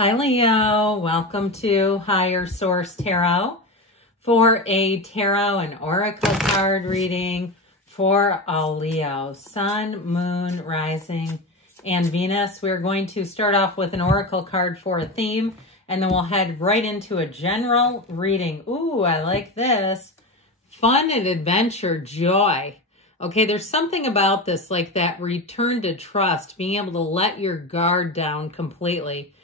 Hi Leo, welcome to Higher Source Tarot for a tarot and oracle card reading for all Leo, Sun, Moon, Rising, and Venus. We're going to start off with an oracle card for a theme, and then we'll head right into a general reading. Ooh, I like this. Fun and adventure, joy. Okay, there's something about this, like that return to trust, being able to let your guard down completely.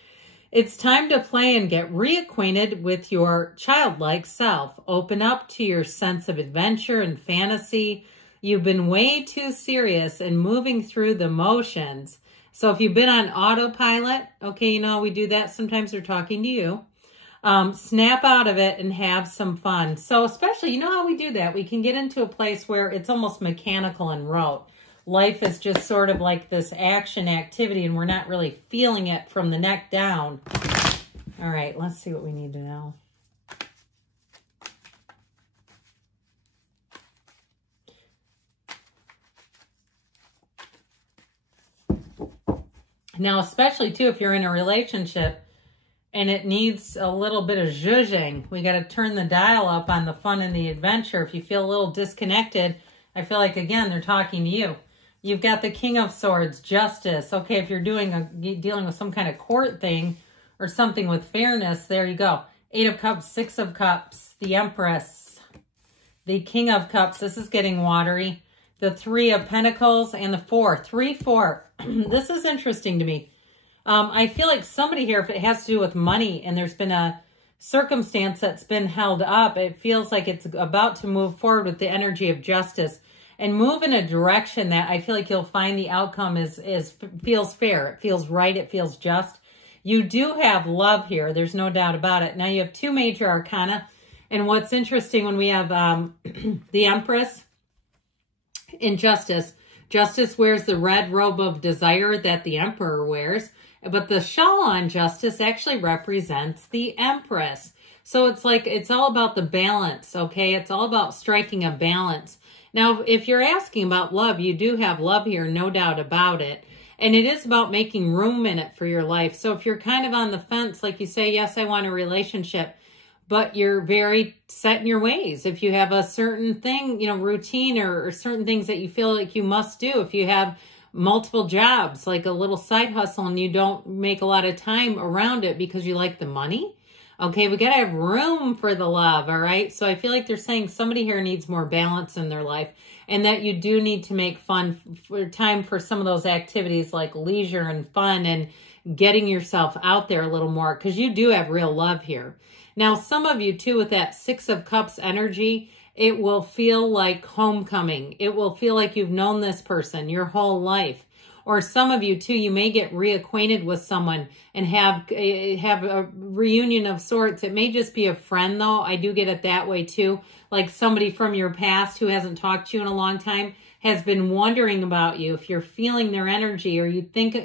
It's time to play and get reacquainted with your childlike self. Open up to your sense of adventure and fantasy. You've been way too serious and moving through the motions. So if you've been on autopilot, okay, you know, we do that. Sometimes they're talking to you. Snap out of it and have some fun. So especially, you know how we do that? We can get into a place where it's almost mechanical and rote. Life is just sort of like this action activity and we're not really feeling it from the neck down. All right, let's see what we need to know. Now, especially too, if you're in a relationship and it needs a little bit of zhuzhing, we got to turn the dial up on the fun and the adventure. If you feel a little disconnected, I feel like, again, they're talking to you. You've got the King of Swords, Justice. Okay, if you're dealing with some kind of court thing or something with fairness, there you go. 8 of Cups, 6 of Cups, the Empress, the King of Cups. This is getting watery. The 3 of Pentacles and the 4. 3, 4. This is interesting to me. I feel like somebody here, if it has to do with money and there's been a circumstance that's been held up, it feels like it's about to move forward with the energy of justice and move in a direction that I feel like you'll find the outcome feels fair. It feels right. It feels just. You do have love here. There's no doubt about it. Now you have 2 major arcana. And what's interesting when we have the Empress in Justice, Justice wears the red robe of desire that the Emperor wears. But the shawl on Justice actually represents the Empress. So it's like, it's all about the balance, okay? It's all about striking a balance. Now, if you're asking about love, you do have love here, no doubt about it. And it is about making room in it for your life. So if you're kind of on the fence, like you say, yes, I want a relationship, but you're very set in your ways. If you have a certain thing, you know, routine or certain things that you feel like you must do, if you have multiple jobs, like a little side hustle, and you don't make a lot of time around it because you like the money, okay, we got to have room for the love, all right? So I feel like they're saying somebody here needs more balance in their life and that you do need to make time for some of those activities like leisure and fun and getting yourself out there a little more because you do have real love here. Now, some of you too, with that 6 of Cups energy, it will feel like homecoming. It will feel like you've known this person your whole life. Or some of you too, you may get reacquainted with someone and have a reunion of sorts. It may just be a friend though. I do get it that way too. Like somebody from your past who hasn't talked to you in a long time has been wondering about you. If you're feeling their energy or you think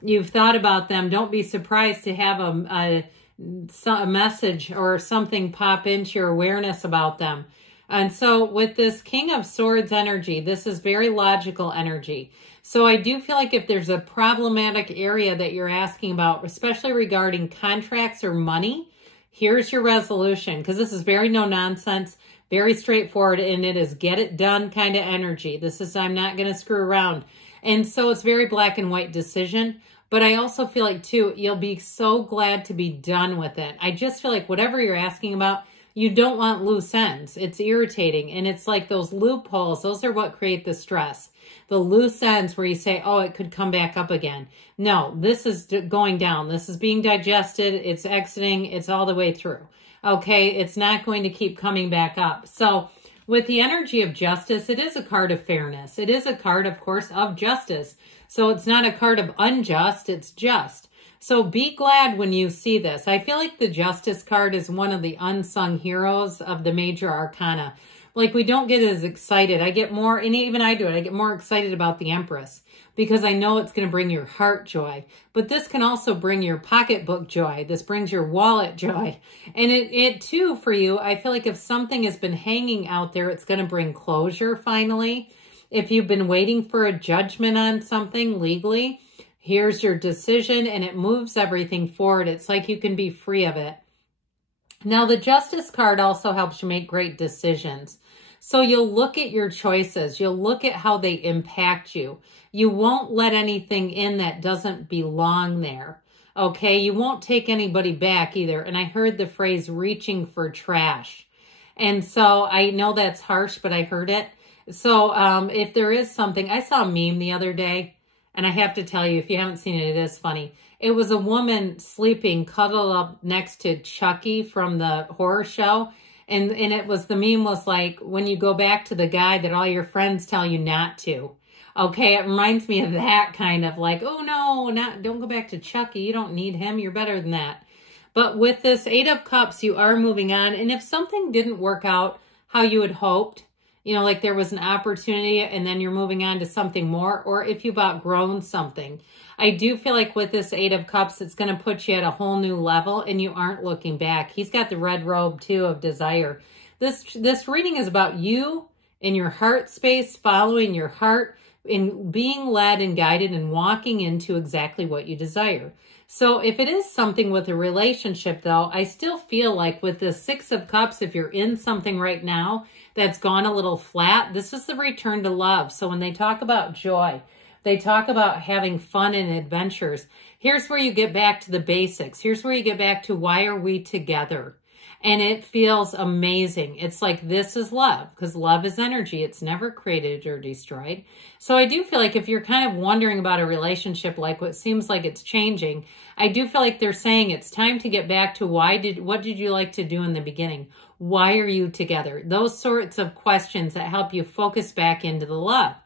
you've thought about them, don't be surprised to have a message or something pop into your awareness about them. And so with this King of Swords energy, this is very logical energy. So I do feel like if there's a problematic area that you're asking about, especially regarding contracts or money, here's your resolution. Because this is very no nonsense, very straightforward, and it is get it done kind of energy. This is I'm not going to screw around. And so it's very black and white decision. But I also feel like too, you'll be so glad to be done with it. I just feel like whatever you're asking about, you don't want loose ends. It's irritating. And it's like those loopholes. Those are what create the stress. The loose ends where you say, oh, it could come back up again. No, this is going down. This is being digested. It's exiting. It's all the way through. Okay, it's not going to keep coming back up. So with the energy of justice, it is a card of fairness. It is a card, of course, of justice. So it's not a card of unjust. It's just. So be glad when you see this. I feel like the Justice card is one of the unsung heroes of the major arcana. Like we don't get as excited. I get more, and even I do it, I get more excited about the Empress because I know it's going to bring your heart joy. But this can also bring your pocketbook joy. This brings your wallet joy. And it too, for you, I feel like if something has been hanging out there, it's going to bring closure finally. If you've been waiting for a judgment on something legally, Here's your decision, and it moves everything forward. It's like you can be free of it. Now, the Justice card also helps you make great decisions. So you'll look at your choices. You'll look at how they impact you. You won't let anything in that doesn't belong there. Okay, you won't take anybody back either. And I heard the phrase reaching for trash. And so I know that's harsh, but I heard it. So if there is something, I saw a meme the other day, and I have to tell you, if you haven't seen it, it is funny. It was a woman sleeping, cuddled up next to Chucky from the horror show. And it was, the meme was like, when you go back to the guy that all your friends tell you not to. Okay, it reminds me of that kind of like, oh no, don't go back to Chucky. You don't need him. You're better than that. But with this 8 of Cups, you are moving on. And if something didn't work out how you had hoped, you know, like there was an opportunity and then you're moving on to something more, or if you've outgrown something, I do feel like with this 8 of Cups, it's going to put you at a whole new level and you aren't looking back. He's got the red robe too of desire. This reading is about you in your heart space, following your heart, in being led and guided and walking into exactly what you desire. So if it is something with a relationship though, I still feel like with the 6 of Cups, if you're in something right now that's gone a little flat, this is the return to love. So when they talk about joy, they talk about having fun and adventures. Here's where you get back to the basics. Here's where you get back to why are we together? And it feels amazing. It's like, this is love, because love is energy. It's never created or destroyed. So I do feel like if you're kind of wondering about a relationship, like what seems like it's changing, I do feel like they're saying it's time to get back to what did you like to do in the beginning? Why are you together? Those sorts of questions that help you focus back into the love.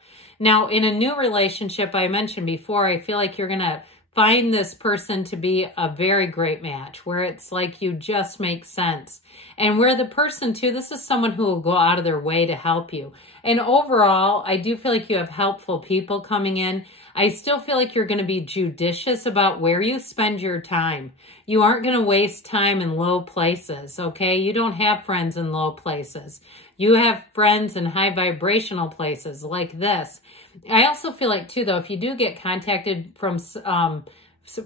Now, in a new relationship, I mentioned before, I feel like you're going to find this person to be a very great match, where it's like you just make sense. And where the person too, this is someone who will go out of their way to help you. And overall, I do feel like you have helpful people coming in. I still feel like you're going to be judicious about where you spend your time. You aren't going to waste time in low places, okay? You don't have friends in low places. You have friends in high vibrational places like this. I also feel like too, though, if you do get contacted from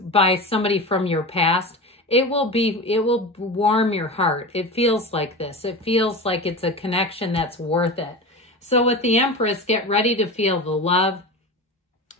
by somebody from your past, it will warm your heart. It feels like this. It feels like it's a connection that's worth it. So with the Empress, get ready to feel the love,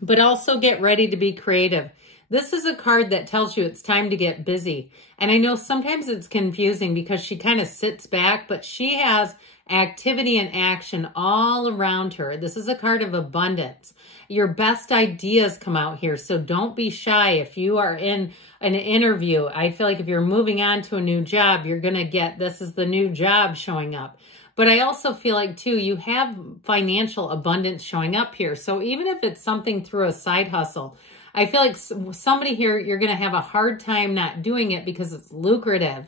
but also get ready to be creative. This is a card that tells you it's time to get busy. And I know sometimes it's confusing because she kind of sits back, but she has activity and action all around her. This is a card of abundance. Your best ideas come out here, so don't be shy. If you are in an interview, I feel like if you're moving on to a new job, you're going to get, this is the new job showing up. But I also feel like too, you have financial abundance showing up here. So even if it's something through a side hustle, I feel like somebody here, you're going to have a hard time not doing it because it's lucrative.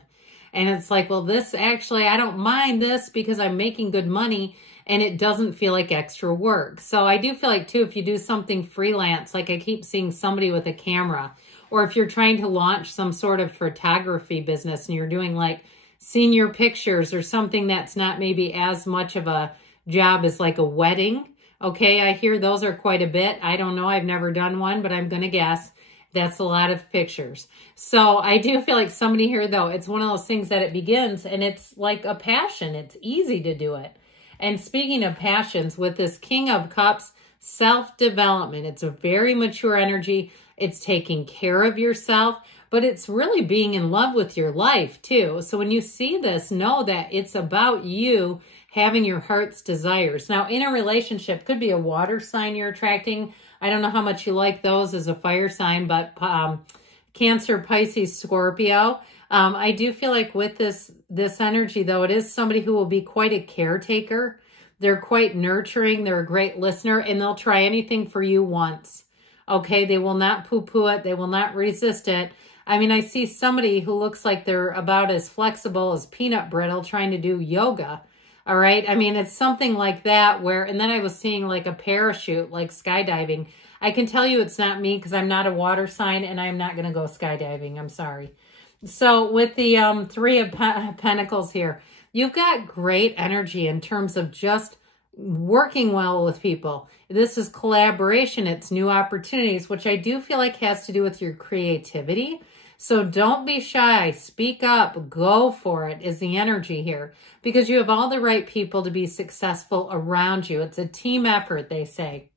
And it's like, well, this actually, I don't mind this because I'm making good money and it doesn't feel like extra work. So I do feel like too, if you do something freelance, like I keep seeing somebody with a camera, or if you're trying to launch some sort of photography business and you're doing like senior pictures or something that's not maybe as much of a job as like a wedding. Okay, I hear those are quite a bit. I don't know. I've never done one, but I'm going to guess. That's a lot of pictures. So I do feel like somebody here, though, it's one of those things that it begins and it's like a passion. It's easy to do it. And speaking of passions, with this King of Cups, self-development, it's a very mature energy. It's taking care of yourself, but it's really being in love with your life too. So when you see this, know that it's about you having your heart's desires. Now, in a relationship, could be a water sign you're attracting. I don't know how much you like those as a fire sign, but Cancer, Pisces, Scorpio. I do feel like with this energy, though, it is somebody who will be quite a caretaker. They're quite nurturing. They're a great listener, and they'll try anything for you once. Okay, they will not poo-poo it. They will not resist it. I mean, I see somebody who looks like they're about as flexible as peanut brittle trying to do yoga. All right. I mean, it's something like that where, and then I was seeing like a parachute, like skydiving. I can tell you it's not me because I'm not a water sign and I'm not going to go skydiving. I'm sorry. So with the 3 of Pentacles here, you've got great energy in terms of just working well with people. This is collaboration. It's new opportunities, which I do feel like has to do with your creativity. So don't be shy. Speak up. Go for it is the energy here, because you have all the right people to be successful around you. It's a team effort, they say.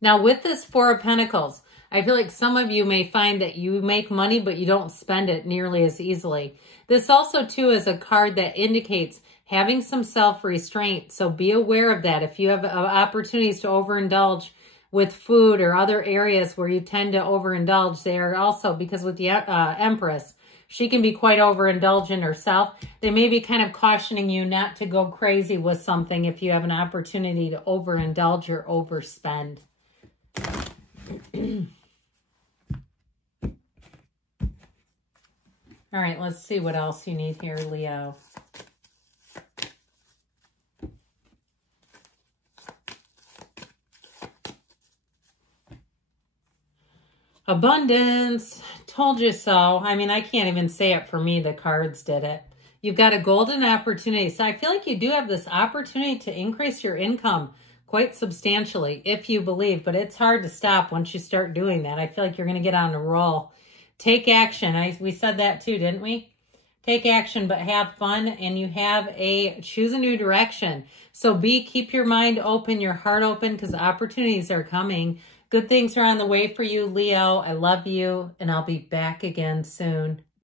Now, with this Four of Pentacles, I feel like some of you may find that you make money, but you don't spend it nearly as easily. This also, too, is a card that indicates having some self-restraint. So be aware of that. If you have opportunities to overindulge with food or other areas where you tend to overindulge, they are also, because with the Empress, she can be quite overindulgent herself. They may be kind of cautioning you not to go crazy with something if you have an opportunity to overindulge or overspend. All right, let's see what else you need here, Leo. Abundance. Told you so. I mean, I can't even say it for me. The cards did it. You've got a golden opportunity. So I feel like you do have this opportunity to increase your income quite substantially if you believe, but it's hard to stop once you start doing that. I feel like you're going to get on a roll. Take action. We said that too, didn't we? Take action, but have fun, and you have choose a new direction. So keep your mind open, your heart open, because opportunities are coming. Good things are on the way for you, Leo. I love you, and I'll be back again soon.